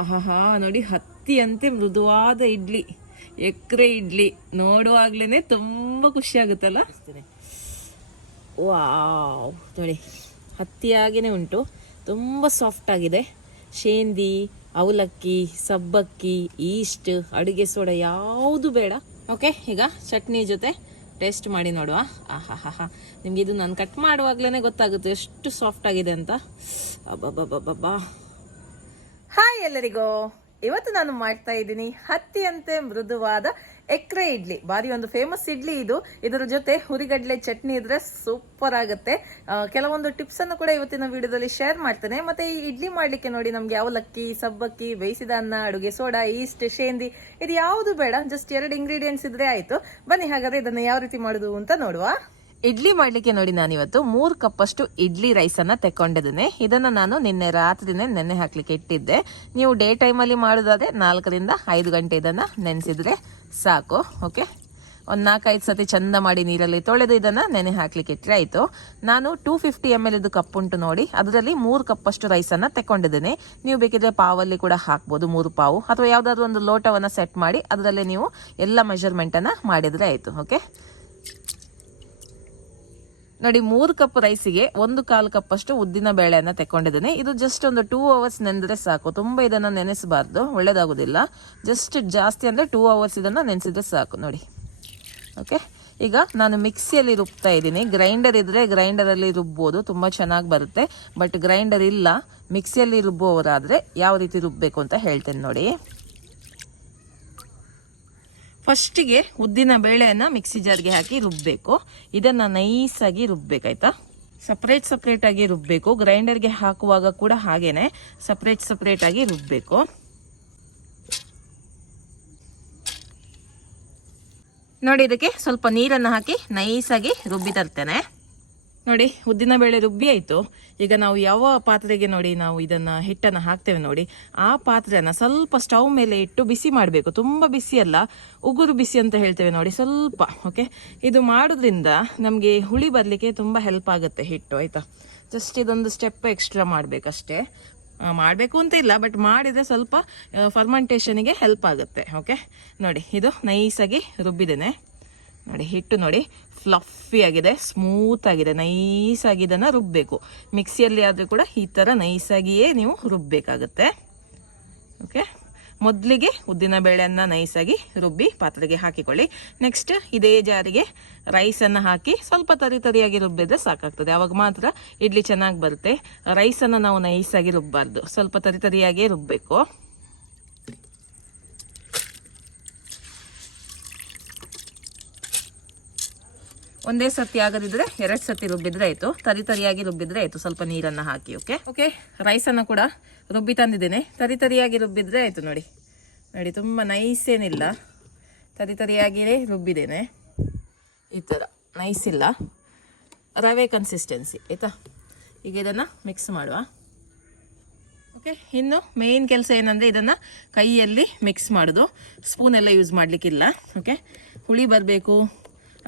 ಆಹಾ ನೋಡಿ, ಹತ್ತಿಯಂತೆ ಮೃದುವಾದ ಇಡ್ಲಿ, ಎಕ್ರೆ ಇಡ್ಲಿ ನೋಡುವಾಗ್ಲೇನೆ ತುಂಬಾ ಖುಷಿ ಆಗುತ್ತಲ್ಲ. ವಾವ್ ನೋಡಿ, ಹತ್ತಿಯಾಗೇನೆ ಉಂಟು, ತುಂಬ ಸಾಫ್ಟ್ ಆಗಿದೆ. ಶೇಂದಿ, ಅವಲಕ್ಕಿ, ಸಬ್ಬಕ್ಕಿ, ಈಸ್ಟ್, ಅಡುಗೆ ಸೋಡಾ ಯಾವುದು ಬೇಡ. ಓಕೆ, ಈಗ ಚಟ್ನಿ ಜೊತೆ ಟೇಸ್ಟ್ ಮಾಡಿ ನೋಡುವ. ಆಹಾ, ನಿಮ್ಗೆ ಇದು ನಾನು ಕಟ್ ಮಾಡುವಾಗ್ಲೇ ಗೊತ್ತಾಗುತ್ತೆ ಎಷ್ಟು ಸಾಫ್ಟ್ ಆಗಿದೆ ಅಂತ. ಅಬ್ಬಬ್ಬಬ್ಬಬ್ಬಾ. ಹಾಯ್ ಎಲ್ಲರಿಗೂ, ಇವತ್ತು ನಾನು ಮಾಡ್ತಾ ಇದ್ದೀನಿ ಹತ್ತಿಯಂತೆ ಮೃದುವಾದ ಎಕ್ರೆ ಇಡ್ಲಿ. ಬಾರಿ ಒಂದು ಫೇಮಸ್ ಇಡ್ಲಿ ಇದು. ಇದರ ಜೊತೆ ಹುರಿಗಡ್ಲೆ ಚಟ್ನಿ ಇದ್ರೆ ಸೂಪರ್ ಆಗುತ್ತೆ. ಕೆಲವೊಂದು ಟಿಪ್ಸ್ ಅನ್ನು ಕೂಡ ಇವತ್ತಿನ ವಿಡಿಯೋದಲ್ಲಿ ಶೇರ್ ಮಾಡ್ತೇನೆ. ಮತ್ತೆ ಈ ಇಡ್ಲಿ ಮಾಡ್ಲಿಕ್ಕೆ ನೋಡಿ, ನಮ್ಗೆ ಅವಲಕ್ಕಿ, ಸಬ್ಬಕ್ಕಿ, ಬೇಯಿಸಿದ ಅನ್ನ, ಅಡುಗೆ ಸೋಡಾ, ಈಸ್ಟ್, ಶೇಂದಿ ಇದು ಯಾವುದು ಬೇಡ, ಜಸ್ಟ್ 2 ಇಂಗ್ರೀಡಿಯೆಂಟ್ಸ್ ಇದ್ರೆ ಆಯ್ತು. ಬನ್ನಿ ಹಾಗಾದ್ರೆ ಇದನ್ನ ಯಾವ ರೀತಿ ಮಾಡುದು ಅಂತ ನೋಡುವ. ಇಡ್ಲಿ ಮಾಡ್ಲಿಕ್ಕೆ ನೋಡಿ, ನಾನಿವತ್ತು 3 ಕಪ್ಪಷ್ಟು ಇಡ್ಲಿ ರೈಸ್ ಅನ್ನ ತೆಕೊಂಡಿದ್ದೇನೆ. ಇದನ್ನ ನಾನು ನಿನ್ನೆ ರಾತ್ರಿನೇ ನೆನೆ ಹಾಕ್ಲಿಕ್ಕೆ ಇಟ್ಟಿದ್ದೆ. ನೀವು ಡೇ ಟೈಮಲ್ಲಿ ಮಾಡೋದಾದ್ರೆ 4 ರಿಂದ 5 ಗಂಟೆ ಇದನ್ನ ನೆನೆಸಿದ್ರೆ ಸಾಕು. ಓಕೆ, ಒಂದು 4-5 ಸತಿ ಚಂದ ಮಾಡಿ ನೀರಲ್ಲಿ ತೊಳೆದು ಇದನ್ನ ನೆನೆ ಹಾಕ್ಲಿಕ್ಕೆ ಇಟ್ಟರೆ ಆಯ್ತು. ನಾನು 250 ml ಇದು ಕಪ್ ಉಂಟು ನೋಡಿ, ಅದರಲ್ಲಿ 3 ಕಪ್ಪಷ್ಟು ರೈಸ್ ಅನ್ನ ತೆಕೊಂಡಿದ್ದೇನೆ. ನೀವು ಬೇಕಿದ್ರೆ ಪಾವಲ್ಲಿ ಕೂಡ ಹಾಕ್ಬೋದು, 3 ಪಾವು, ಅಥವಾ ಯಾವ್ದಾದ್ರು ಒಂದು ಲೋಟವನ್ನ ಸೆಟ್ ಮಾಡಿ ಅದರಲ್ಲೇ ನೀವು ಎಲ್ಲ ಮೆಜರ್ಮೆಂಟ್ ಅನ್ನ ಮಾಡಿದ್ರೆ ಆಯ್ತು. ಓಕೆ ನೋಡಿ, 3 ಕಪ್ ರೈಸಿಗೆ 1/4 ಕಪ್ ಅಷ್ಟು ಉದ್ದಿನ ಬೇಳೆಯನ್ನ ತೆಕೊಂಡಿದ್ದೇನೆ. ಇದು ಜಸ್ಟ್ ಒಂದು 2 ಅವರ್ಸ್ ನೆನೆದ್ರೆ ಸಾಕು, ತುಂಬಾ ಇದನ್ನ ನೆನೆಸಬಾರ್ದು, ಒಳ್ಳೇದಾಗುದಿಲ್ಲ. ಜಸ್ಟ್ ಜಾಸ್ತಿ ಅಂದ್ರೆ 2 ಅವರ್ಸ್ ಇದನ್ನ ನೆನೆಸಿದ್ರೆ ಸಾಕು ನೋಡಿ. ಓಕೆ, ಈಗ ನಾನು ಮಿಕ್ಸಿಯಲ್ಲಿ ರುಬ್ತಾ ಇದ್ದೀನಿ. ಗ್ರೈಂಡರ್ ಇದ್ರೆ ಗ್ರೈಂಡರ್ ಅಲ್ಲಿ ರುಬ್ಬೋದು, ತುಂಬಾ ಚೆನ್ನಾಗಿ ಬರುತ್ತೆ. ಬಟ್ ಗ್ರೈಂಡರ್ ಇಲ್ಲ, ಮಿಕ್ಸಿಯಲ್ಲಿ ರುಬ್ಬುವವರಾದ್ರೆ ಯಾವ ರೀತಿ ರುಬ್ಬೇಕು ಅಂತ ಹೇಳ್ತೇನೆ ನೋಡಿ. ಫಸ್ಟಿಗೆ ಉದ್ದಿನ ಬೇಳೆಯನ್ನ ಮಿಕ್ಸಿ ಜಾರ್ಗೆ ಹಾಕಿ ರುಬ್ಬೇಕು. ಇದನ್ನ ನೈಸಾಗಿ ರುಬ್ಬೇಕಾಯ್ತಾ, ಸಪ್ರೇಟ್ ಆಗಿ ರುಬ್ಬೇಕು. ಗ್ರೈಂಡರ್ಗೆ ಹಾಕುವಾಗ ಕೂಡ ಹಾಗೇನೆ ಸಪ್ರೇಟ್ ಆಗಿ ರುಬ್ಬೇಕು. ನೋಡಿ, ಇದಕ್ಕೆ ಸ್ವಲ್ಪ ನೀರನ್ನು ಹಾಕಿ ನೈಸಾಗಿ ರುಬ್ಬಿ ತರ್ತೇನೆ. ನೋಡಿ, ಉದ್ದಿನ ಬೇಳೆ ರುಬ್ಬಿ ಆಯ್ತು. ಈಗ ನಾವು ಯಾವ ಪಾತ್ರೆಗೆ ನೋಡಿ ನಾವು ಇದನ್ನ ಹಿಟ್ಟನ್ನು ಹಾಕ್ತೇವೆ ನೋಡಿ, ಆ ಪಾತ್ರೆನ ಸ್ವಲ್ಪ ಸ್ಟವ್ ಮೇಲೆ ಇಟ್ಟು ಬಿಸಿ ಮಾಡಬೇಕು. ತುಂಬಾ ಬಿಸಿ ಅಲ್ಲ, ಉಗುರು ಬಿಸಿ ಅಂತ ಹೇಳ್ತೇವೆ ನೋಡಿ, ಸ್ವಲ್ಪ. ಓಕೆ, ಇದು ಮಾಡೋದ್ರಿಂದ ನಮಗೆ ಹುಳಿ ಬರ್ಲಿಕ್ಕೆ ತುಂಬಾ ಹೆಲ್ಪ್ ಆಗುತ್ತೆ ಹಿಟ್ಟು, ಆಯ್ತಾ. ಜಸ್ಟ್ ಇದೊಂದು ಸ್ಟೆಪ್ ಎಕ್ಸ್ಟ್ರಾ ಮಾಡ್ಬೇಕಷ್ಟೇ, ಮಾಡಬೇಕು ಅಂತ ಇಲ್ಲ, ಬಟ್ ಮಾಡಿದ್ರೆ ಸ್ವಲ್ಪ ಫರ್ಮೆಂಟೇಷನ್ಗೆ ಹೆಲ್ಪ್ ಆಗುತ್ತೆ. ಓಕೆ ನೋಡಿ, ಇದು ನೈಸಾಗಿ ರುಬ್ಬಿದ್ದೇನೆ ನೋಡಿ. ಹಿಟ್ಟು ನೋಡಿ, ಫ್ಲಫಿ ಆಗಿದೆ, ಸ್ಮೂತ್ ಆಗಿದೆ, ನೈಸ್ ಆಗಿ ಇದನ್ನ ರುಬ್ಬೇಕು. ಮಿಕ್ಸಿಯಲ್ಲಿ ಆದ್ರೂ ಕೂಡ ಈ ತರ ನೈಸಾಗಿಯೇ ನೀವು ರುಬ್ಬೇಕಾಗತ್ತೆ. ಓಕೆ, ಮೊದಲಿಗೆ ಉದ್ದಿನ ಬೇಳೆಯನ್ನ ನೈಸಾಗಿ ರುಬ್ಬಿ ಪಾತ್ರೆಗೆ ಹಾಕಿಕೊಳ್ಳಿ. ನೆಕ್ಸ್ಟ್ ಇದೇ ಜಾರಿಗೆ ರೈಸ್ ಅನ್ನ ಹಾಕಿ ಸ್ವಲ್ಪ ತರಿಯಾಗಿ ರುಬ್ಬಿದ್ರೆ ಸಾಕಾಗ್ತದೆ, ಅವಾಗ ಮಾತ್ರ ಇಡ್ಲಿ ಚೆನ್ನಾಗಿ ಬರುತ್ತೆ. ರೈಸ್ ಅನ್ನ ನಾವು ನೈಸಾಗಿ ರುಬ್ಬಾರ್ದು, ಸ್ವಲ್ಪ ತರಿಯಾಗಿಯೇ ರುಬ್ಬೇಕು. ಒಂದೇ ಸತಿ ಆಗದಿದ್ರೆ 2 ಸತಿ ರುಬ್ಬಿದ್ರೆ ಆಯ್ತು, ತರಿಯಾಗಿ ರುಬ್ಬಿದ್ರೆ ಆಯ್ತು, ಸ್ವಲ್ಪ ನೀರನ್ನ ಹಾಕಿ. ಓಕೆ, ರೈಸ್ ಅನ್ನ ಕೂಡ ರುಬ್ಬಿ ತಂದಿದ್ದೇನೆ. ತರಿಯಾಗಿ ರುಬ್ಬಿದ್ರೆ ಆಯ್ತು ನೋಡಿ. ನೋಡಿ, ತುಂಬಾ ನೈಸ್ ಏನಿಲ್ಲ, ತರಿಯಾಗಿಯೇ ರುಬ್ಬಿದ್ದೇನೆ. ಈ ತರ ನೈಸ್ ಇಲ್ಲ, ರವೆ ಕನ್ಸಿಸ್ಟೆನ್ಸಿ ಆಯ್ತಾ. ಈಗ ಇದನ್ನ ಮಿಕ್ಸ್ ಮಾಡುವ. ಓಕೆ, ಇನ್ನು ಮೇನ್ ಕೆಲಸ ಏನಂದ್ರೆ ಇದನ್ನ ಕೈಯಲ್ಲಿ ಮಿಕ್ಸ್ ಮಾಡೋದು, ಸ್ಪೂನ್ ಎಲ್ಲ ಯೂಸ್ ಮಾಡ್ಲಿಕ್ಕಿಲ್ಲ. ಓಕೆ, ಹುಳಿ ಬರಬೇಕು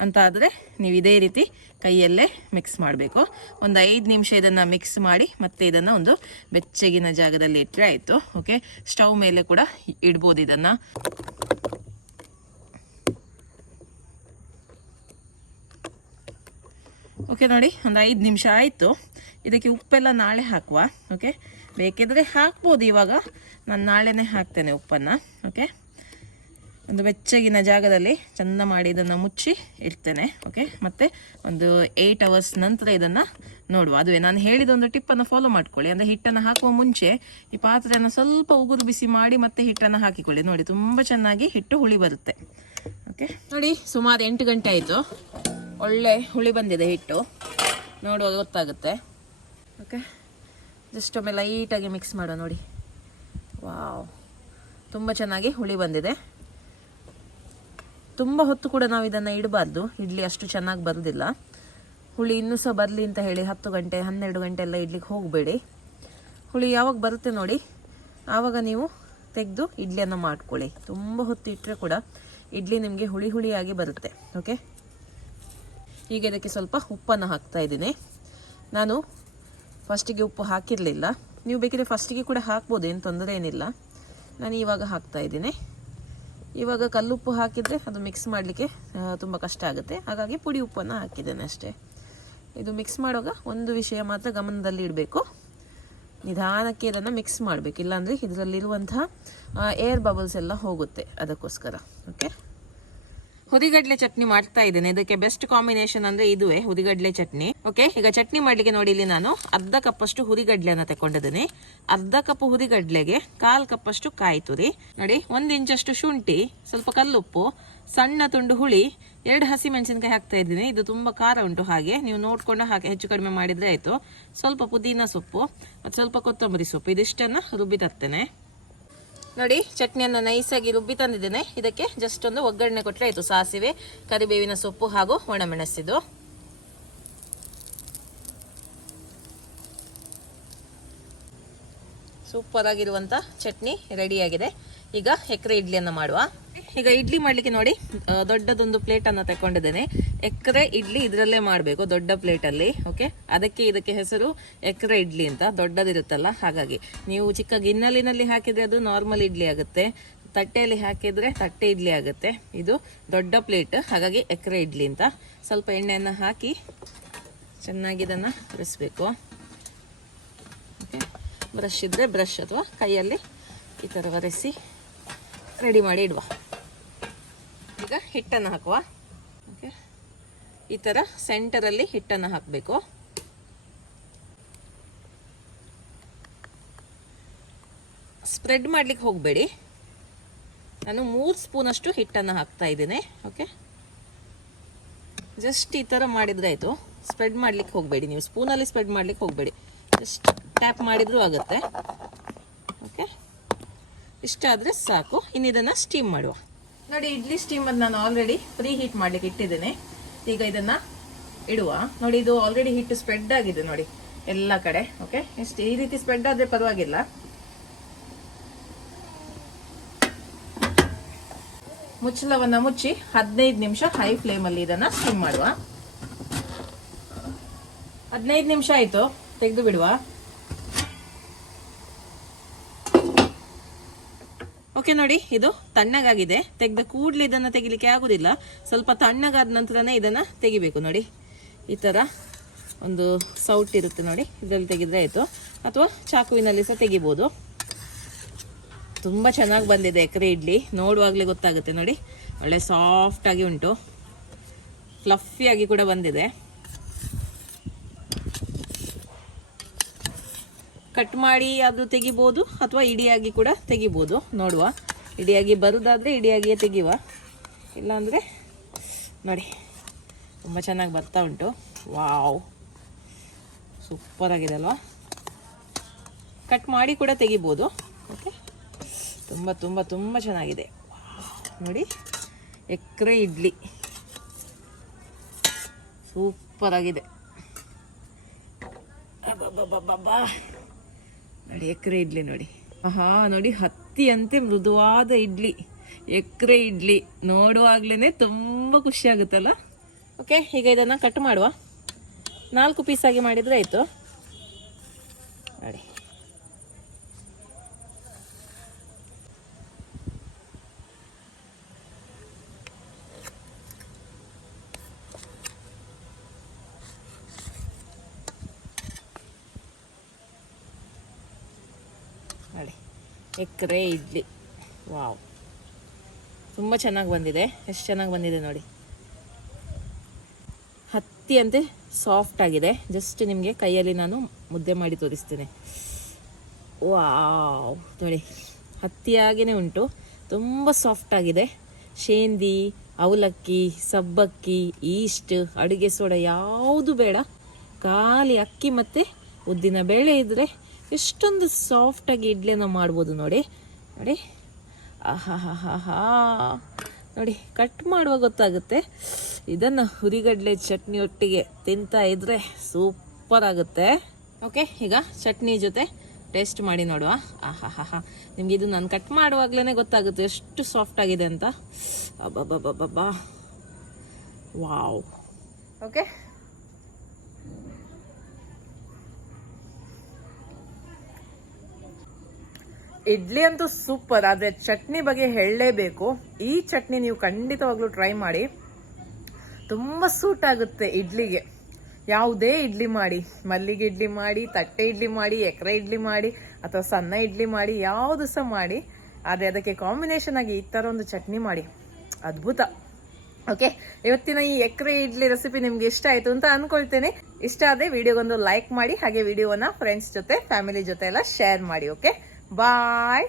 ಅಂತ ಆದರೆ ನೀವು ಇದೇ ರೀತಿ ಕೈಯಲ್ಲೇ ಮಿಕ್ಸ್ ಮಾಡಬೇಕು. ಒಂದು 5 ನಿಮಿಷ ಇದನ್ನು ಮಿಕ್ಸ್ ಮಾಡಿ ಮತ್ತೆ ಇದನ್ನು ಒಂದು ಬೆಚ್ಚಗಿನ ಜಾಗದಲ್ಲಿ ಇಟ್ಟರೆ ಆಯಿತು. ಓಕೆ, ಸ್ಟವ್ ಮೇಲೆ ಕೂಡ ಇಡ್ಬೋದು ಇದನ್ನು. ಓಕೆ ನೋಡಿ, ಒಂದು 5 ನಿಮಿಷ ಆಯಿತು. ಇದಕ್ಕೆ ಉಪ್ಪೆಲ್ಲ ನಾಳೆ ಹಾಕುವ. ಓಕೆ, ಬೇಕಿದ್ರೆ ಹಾಕ್ಬೋದು, ಇವಾಗ ನಾನು ನಾಳೆನೇ ಹಾಕ್ತೇನೆ ಉಪ್ಪನ್ನು. ಓಕೆ, ಒಂದು ಬೆಚ್ಚಗಿನ ಜಾಗದಲ್ಲಿ ಚಂದ ಮಾಡಿ ಇದನ್ನು ಮುಚ್ಚಿ ಇಡ್ತೇನೆ. ಓಕೆ, ಮತ್ತೆ ಒಂದು 8 ಅವರ್ಸ್ ನಂತರ ಇದನ್ನು ನೋಡುವ. ಅದುವೇ ನಾನು ಹೇಳಿದ ಒಂದು ಟಿಪ್ಪನ್ನು ಫಾಲೋ ಮಾಡ್ಕೊಳ್ಳಿ. ಅಂದರೆ ಹಿಟ್ಟನ್ನು ಹಾಕುವ ಮುಂಚೆ ಈ ಪಾತ್ರೆಯನ್ನು ಸ್ವಲ್ಪ ಉಗುರು ಬಿಸಿ ಮಾಡಿ ಮತ್ತೆ ಹಿಟ್ಟನ್ನು ಹಾಕಿಕೊಳ್ಳಿ. ನೋಡಿ, ತುಂಬ ಚೆನ್ನಾಗಿ ಹಿಟ್ಟು ಹುಳಿ ಬರುತ್ತೆ. ಓಕೆ ನೋಡಿ, ಸುಮಾರು 8 ಗಂಟೆ ಆಯಿತು, ಒಳ್ಳೆ ಹುಳಿ ಬಂದಿದೆ ಹಿಟ್ಟು, ನೋಡುವಾಗ ಗೊತ್ತಾಗುತ್ತೆ. ಓಕೆ, ಜಸ್ಟ್ ಒಮ್ಮೆ ಲೈಟಾಗಿ ಮಿಕ್ಸ್ ಮಾಡುವ ನೋಡಿ. ವಾವ್, ತುಂಬ ಚೆನ್ನಾಗಿ ಹುಳಿ ಬಂದಿದೆ. ತುಂಬ ಹೊತ್ತು ಕೂಡ ನಾವು ಇದನ್ನು ಇಡಬಾರ್ದು, ಇಡ್ಲಿ ಅಷ್ಟು ಚೆನ್ನಾಗಿ ಬರೋದಿಲ್ಲ. ಹುಳಿ ಇನ್ನೂ ಸಹ ಬರಲಿ ಅಂತ ಹೇಳಿ 10 ಗಂಟೆ 12 ಗಂಟೆ ಎಲ್ಲ ಇಡ್ಲಿಕ್ಕೆ ಹೋಗಬೇಡಿ. ಹುಳಿ ಯಾವಾಗ ಬರುತ್ತೆ ನೋಡಿ, ಆವಾಗ ನೀವು ತೆಗೆದು ಇಡ್ಲಿಯನ್ನು ಮಾಡ್ಕೊಳ್ಳಿ. ತುಂಬ ಹೊತ್ತು ಇಟ್ಟರೆ ಕೂಡ ಇಡ್ಲಿ ನಿಮಗೆ ಹುಳಿಯಾಗಿ ಬರುತ್ತೆ. ಓಕೆ, ಈಗ ಇದಕ್ಕೆ ಸ್ವಲ್ಪ ಉಪ್ಪನ್ನು ಹಾಕ್ತಾ ಇದ್ದೀನಿ. ನಾನು ಫಸ್ಟಿಗೆ ಉಪ್ಪು ಹಾಕಿರಲಿಲ್ಲ, ನೀವು ಬೇಕಿದ್ರೆ ಫಸ್ಟಿಗೆ ಕೂಡ ಹಾಕ್ಬೋದು, ಏನು ತೊಂದರೆ ಏನಿಲ್ಲ. ನಾನು ಇವಾಗ ಹಾಕ್ತಾ ಇದ್ದೀನಿ. ಇವಾಗ ಕಲ್ಲುಪ್ಪು ಹಾಕಿದರೆ ಅದು ಮಿಕ್ಸ್ ಮಾಡಲಿಕ್ಕೆ ತುಂಬ ಕಷ್ಟ ಆಗುತ್ತೆ, ಹಾಗಾಗಿ ಪುಡಿ ಉಪ್ಪನ್ನು ಹಾಕಿದ್ದೇನೆ ಅಷ್ಟೇ. ಇದು ಮಿಕ್ಸ್ ಮಾಡುವಾಗ ಒಂದು ವಿಷಯ ಮಾತ್ರ ಗಮನದಲ್ಲಿ ಇಡಬೇಕು, ನಿಧಾನಕ್ಕೆ ಇದನ್ನು ಮಿಕ್ಸ್ ಮಾಡಬೇಕು, ಇಲ್ಲಾಂದರೆ ಇದರಲ್ಲಿರುವಂತಹ ಏರ್ ಬಬಲ್ಸ್ ಎಲ್ಲ ಹೋಗುತ್ತೆ, ಅದಕ್ಕೋಸ್ಕರ. ಓಕೆ, ಹುರಿಗಡ್ಲೆ ಚಟ್ನಿ ಮಾಡ್ತಾ ಇದ್ದೇನೆ. ಇದಕ್ಕೆ ಬೆಸ್ಟ್ ಕಾಂಬಿನೇಷನ್ ಅಂದರೆ ಇದುವೇ, ಹುರಿಗಡ್ಲೆ ಚಟ್ನಿ. ಓಕೆ, ಈಗ ಚಟ್ನಿ ಮಾಡಲಿಕ್ಕೆ ನೋಡಿ, ಇಲ್ಲಿ ನಾನು ಅರ್ಧ ಕಪ್ಪಷ್ಟು ಹುರಿಗಡ್ಲೆಯನ್ನು ತಗೊಂಡಿದ್ದೀನಿ. ಅರ್ಧ ಕಪ್ ಹುರಿಗಡ್ಲೆಗೆ 1/4 ಕಪ್ಪಷ್ಟು ಕಾಯಿ ತುರಿ ನೋಡಿ, 1 ಇಂಚಷ್ಟು ಶುಂಠಿ, ಸ್ವಲ್ಪ ಕಲ್ಲುಪ್ಪು, ಸಣ್ಣ ತುಂಡು ಹುಳಿ, 2 ಹಸಿಮೆಣಸಿನಕಾಯಿ ಹಾಕ್ತಾ ಇದ್ದೀನಿ. ಇದು ತುಂಬ ಖಾರ ಉಂಟು, ಹಾಗೆ ನೀವು ನೋಡ್ಕೊಂಡು ಹಾಕಿ ಹೆಚ್ಚು ಕಡಿಮೆ ಮಾಡಿದರೆ ಆಯಿತು. ಸ್ವಲ್ಪ ಪುದೀನ ಸೊಪ್ಪು ಮತ್ತು ಸ್ವಲ್ಪ ಕೊತ್ತಂಬರಿ ಸೊಪ್ಪು, ಇದಿಷ್ಟನ್ನು ರುಬ್ಬಿ ತರ್ತೇನೆ. ನೋಡಿ, ಚಟ್ನಿಯನ್ನು ನೈಸಾಗಿ ರುಬ್ಬಿ ತಂದಿದ್ದೇನೆ. ಇದಕ್ಕೆ ಜಸ್ಟ್ ಒಂದು ಒಗ್ಗರಣೆ ಕೊಟ್ಟರೆ ಆಯಿತು. ಸಾಸಿವೆ, ಕರಿಬೇವಿನ ಸೊಪ್ಪು ಹಾಗೂ ಒಣಮೆಣಸಿದು. ಸೂಪರ್ ಆಗಿರುವಂಥ ಚಟ್ನಿ ರೆಡಿಯಾಗಿದೆ. ಈಗ ಎಕರೆ ಇಡ್ಲಿಯನ್ನು ಮಾಡುವ. ಈಗ ಇಡ್ಲಿ ಮಾಡಲಿಕ್ಕೆ ನೋಡಿ, ದೊಡ್ಡದೊಂದು ಪ್ಲೇಟನ್ನು ತಗೊಂಡಿದ್ದೇನೆ. ಎಕರೆ ಇಡ್ಲಿ ಇದರಲ್ಲೇ ಮಾಡಬೇಕು, ದೊಡ್ಡ ಪ್ಲೇಟಲ್ಲಿ. ಓಕೆ, ಅದಕ್ಕೆ ಇದಕ್ಕೆ ಹೆಸರು ಎಕರೆ ಇಡ್ಲಿ ಅಂತ, ದೊಡ್ಡದಿರುತ್ತಲ್ಲ ಹಾಗಾಗಿ. ನೀವು ಚಿಕ್ಕ ಗಿನ್ನಲಿನಲ್ಲಿ ಹಾಕಿದರೆ ಅದು ನಾರ್ಮಲ್ ಇಡ್ಲಿ ಆಗುತ್ತೆ, ತಟ್ಟೆಯಲ್ಲಿ ಹಾಕಿದರೆ ತಟ್ಟೆ ಇಡ್ಲಿ ಆಗುತ್ತೆ. ಇದು ದೊಡ್ಡ ಪ್ಲೇಟ್, ಹಾಗಾಗಿ ಎಕರೆ ಇಡ್ಲಿ ಅಂತ. ಸ್ವಲ್ಪ ಎಣ್ಣೆಯನ್ನು ಹಾಕಿ ಚೆನ್ನಾಗಿ ಇದನ್ನು ಬೆರೆಸಬೇಕು. ಓಕೆ, ಬ್ರಷ್ ಇದ್ದರೆ ಬ್ರಷ್ ಅಥವಾ ಕೈಯಲ್ಲಿ ಈ ಥರ ಒರೆಸಿ ರೆಡಿ ಮಾಡಿ ಇಡುವ. ಈಗ ಹಿಟ್ಟನ್ನು ಹಾಕುವ. ಓಕೆ, ಈ ಥರ ಸೆಂಟರಲ್ಲಿ ಹಿಟ್ಟನ್ನು ಹಾಕಬೇಕು. ಸ್ಪ್ರೆಡ್ ಮಾಡ್ಲಿಕ್ಕೆ ಹೋಗಬೇಡಿ. ನಾನು 3 ಸ್ಪೂನಷ್ಟು ಹಿಟ್ಟನ್ನು ಹಾಕ್ತಾ ಇದ್ದೀನಿ. ಓಕೆ, ಜಸ್ಟ್ ಈ ಥರ ಮಾಡಿದ್ರೆ ಆಯಿತು. ಸ್ಪ್ರೆಡ್ ಮಾಡ್ಲಿಕ್ಕೆ ಹೋಗಬೇಡಿ, ನೀವು ಸ್ಪೂನಲ್ಲಿ ಸ್ಪ್ರೆಡ್ ಮಾಡ್ಲಿಕ್ಕೆ ಹೋಗಬೇಡಿ, ಜಸ್ಟ್ ಟ್ಯಾಪ್ ಮಾಡಿದ್ರೂ ಆಗುತ್ತೆ. ಓಕೆ, ಇಷ್ಟ ಆದರೆ ಸಾಕು. ಇನ್ನು ಇದನ್ನು ಸ್ಟೀಮ್ ಮಾಡುವ. ನೋಡಿ, ಇಡ್ಲಿ ಸ್ಟೀಮನ್ನು ನಾನು ಆಲ್ರೆಡಿ ಪ್ರೀ ಹೀಟ್ ಮಾಡಲಿಕ್ಕೆ ಇಟ್ಟಿದ್ದೇನೆ. ಈಗ ಇದನ್ನು ಇಡುವ. ನೋಡಿ, ಇದು ಆಲ್ರೆಡಿ ಹಿಟ್ಟು ಸ್ಪ್ರೆಡ್ ಆಗಿದೆ ನೋಡಿ ಎಲ್ಲ ಕಡೆ. ಓಕೆ, ಇಷ್ಟು ಈ ರೀತಿ ಸ್ಪ್ರೆಡ್ ಆದರೆ ಪರವಾಗಿಲ್ಲ. ಮುಚ್ಚಳವನ್ನು ಮುಚ್ಚಿ 15 ನಿಮಿಷ ಹೈ ಫ್ಲೇಮಲ್ಲಿ ಇದನ್ನು ಸ್ಟೀಮ್ ಮಾಡುವ. 15 ನಿಮಿಷ ಆಯಿತು, ತೆಗೆದು ಬಿಡುವ. ಓಕೆ, ನೋಡಿ, ಇದು ತಣ್ಣಗಾಗಿದೆ. ತೆಗೆದ ಕೂಡಲೇ ಇದನ್ನು ತೆಗಿಲಿಕ್ಕೆ ಆಗುದಿಲ್ಲ, ಸ್ವಲ್ಪ ತಣ್ಣಗಾದ ನಂತರನೇ ಇದನ್ನು ತೆಗಿಬೇಕು. ನೋಡಿ, ಈ ಥರ ಒಂದು ಸೌಟ್ ಇರುತ್ತೆ ನೋಡಿ, ಇದರಲ್ಲಿ ತೆಗೆದ್ರೆ ಆಯಿತು, ಅಥವಾ ಚಾಕುವಿನಲ್ಲಿ ಸಹ ತೆಗಿಬೋದು. ತುಂಬ ಚೆನ್ನಾಗಿ ಬಂದಿದೆ ಎಕರೆ ಇಡ್ಲಿ, ನೋಡುವಾಗಲೇ ಗೊತ್ತಾಗುತ್ತೆ. ನೋಡಿ, ಒಳ್ಳೆ ಸಾಫ್ಟಾಗಿ ಉಂಟು, ಫ್ಲಫಿಯಾಗಿ ಕೂಡ ಬಂದಿದೆ. ಕಟ್ ಮಾಡಿ ಅದು ತೆಗಿಬೋದು, ಅಥವಾ ಇಡಿಯಾಗಿ ಕೂಡ ತೆಗಿಬೋದು. ನೋಡುವ, ಇಡಿಯಾಗಿ ಬರೋದಾದರೆ ಇಡಿಯಾಗಿಯೇ ತೆಗಿವ, ಇಲ್ಲಾಂದರೆ ನೋಡಿ ತುಂಬ ಚೆನ್ನಾಗಿ ಬರ್ತಾ ಉಂಟು. ವಾವ್, ಸೂಪರ್ ಆಗಿದೆ ಅಲ್ವಾ? ಕಟ್ ಮಾಡಿ ಕೂಡ ತೆಗಿಬೋದು. ಓಕೆ, ತುಂಬ ತುಂಬ ತುಂಬ ಚೆನ್ನಾಗಿದೆ ನೋಡಿ. ಎಕರೆ ಇಡ್ಲಿ ಸೂಪರ್ ಆಗಿದೆ. ಅಬ್ಬಬ್ಬಬ್ಬಬ್ಬಾ, ನೋಡಿ ಎಕರೆ ಇಡ್ಲಿ ನೋಡಿ. ಆಹಾ, ನೋಡಿ, ಹತ್ತಿಯಂತೆ ಮೃದುವಾದ ಇಡ್ಲಿ, ಎಕರೆ ಇಡ್ಲಿ. ನೋಡುವಾಗ್ಲೇ ತುಂಬ ಖುಷಿ ಆಗುತ್ತಲ್ಲ. ಓಕೆ, ಈಗ ಇದನ್ನು ಕಟ್ ಮಾಡುವ. 4 ಪೀಸಾಗಿ ಮಾಡಿದರೆ ಆಯಿತು. ನೋಡಿ, ನೋಡಿ ಎಕರೆ ಇಡ್ಲಿ. ವಾವ್, ತುಂಬ ಚೆನ್ನಾಗಿ ಬಂದಿದೆ. ಎಷ್ಟು ಚೆನ್ನಾಗಿ ಬಂದಿದೆ ನೋಡಿ, ಹತ್ತಿಯಂತೆ ಸಾಫ್ಟ್ ಆಗಿದೆ. ಜಸ್ಟ್ ನಿಮಗೆ ಕೈಯಲ್ಲಿ ನಾನು ಮುದ್ದೆ ಮಾಡಿ ತೋರಿಸ್ತೇನೆ. ವಾವ್, ನೋಡಿ ಹತ್ತಿಯಾಗಿಯೇ ಉಂಟು, ತುಂಬ ಸಾಫ್ಟ್ ಆಗಿದೆ. ಶೇಂದಿ, ಅವಲಕ್ಕಿ, ಸಬ್ಬಕ್ಕಿ, ಈಸ್ಟ್, ಅಡುಗೆ ಸೋಡಾ ಯಾವುದು ಬೇಡ, ಖಾಲಿ ಅಕ್ಕಿ ಮತ್ತು ಉದ್ದಿನ ಬೇಳೆ ಇದ್ದರೆ ಎಷ್ಟೊಂದು ಸಾಫ್ಟಾಗಿ ಇಡ್ಲಿಯನ್ನು ಮಾಡ್ಬೋದು. ನೋಡಿ ನೋಡಿ, ಆಹಾ, ನೋಡಿ, ಕಟ್ ಮಾಡುವ ಗೊತ್ತಾಗುತ್ತೆ. ಇದನ್ನು ಹುರಿಗಡ್ಲೆ ಚಟ್ನಿ ಒಟ್ಟಿಗೆ ತಿಂತಾ ಇದ್ರೆ ಸೂಪರ್ ಆಗುತ್ತೆ. ಓಕೆ, ಈಗ ಚಟ್ನಿ ಜೊತೆ ಟೇಸ್ಟ್ ಮಾಡಿ ನೋಡುವ. ಆಹಾ, ನಿಮ್ಗೆ ಇದು ನಾನು ಕಟ್ ಮಾಡುವಾಗಲೇ ಗೊತ್ತಾಗುತ್ತೆ ಎಷ್ಟು ಸಾಫ್ಟ್ ಆಗಿದೆ ಅಂತ. ಅಬ್ಬಬ್ಬಬ್ಬಬ್ಬಾ, ವಾವ್. ಓಕೆ, ಇಡ್ಲಿ ಅಂತೂ ಸೂಪರ್. ಆದರೆ ಚಟ್ನಿ ಬಗ್ಗೆ ಹೇಳಲೇಬೇಕು. ಈ ಚಟ್ನಿ ನೀವು ಖಂಡಿತವಾಗ್ಲೂ ಟ್ರೈ ಮಾಡಿ, ತುಂಬ ಸೂಟ್ ಆಗುತ್ತೆ ಇಡ್ಲಿಗೆ. ಯಾವುದೇ ಇಡ್ಲಿ ಮಾಡಿ, ಮಲ್ಲಿಗೆ ಇಡ್ಲಿ ಮಾಡಿ, ತಟ್ಟೆ ಇಡ್ಲಿ ಮಾಡಿ, ಎಕರೆ ಇಡ್ಲಿ ಮಾಡಿ, ಅಥವಾ ಸಣ್ಣ ಇಡ್ಲಿ ಮಾಡಿ, ಯಾವುದು ಸಹ ಮಾಡಿ. ಆದರೆ ಅದಕ್ಕೆ ಕಾಂಬಿನೇಷನ್ ಆಗಿ ಈ ಥರ ಒಂದು ಚಟ್ನಿ ಮಾಡಿ, ಅದ್ಭುತ. ಓಕೆ, ಇವತ್ತಿನ ಈ ಎಕರೆ ಇಡ್ಲಿ ರೆಸಿಪಿ ನಿಮ್ಗೆ ಇಷ್ಟ ಆಯಿತು ಅಂತ ಅನ್ಕೊಳ್ತೇನೆ. ಇಷ್ಟ ಆದರೆ ವಿಡಿಯೋಗೊಂದು ಲೈಕ್ ಮಾಡಿ, ಹಾಗೆ ವಿಡಿಯೋನ ಫ್ರೆಂಡ್ಸ್ ಜೊತೆ, ಫ್ಯಾಮಿಲಿ ಜೊತೆ ಎಲ್ಲ ಶೇರ್ ಮಾಡಿ. ಓಕೆ, ಬಾಯ್.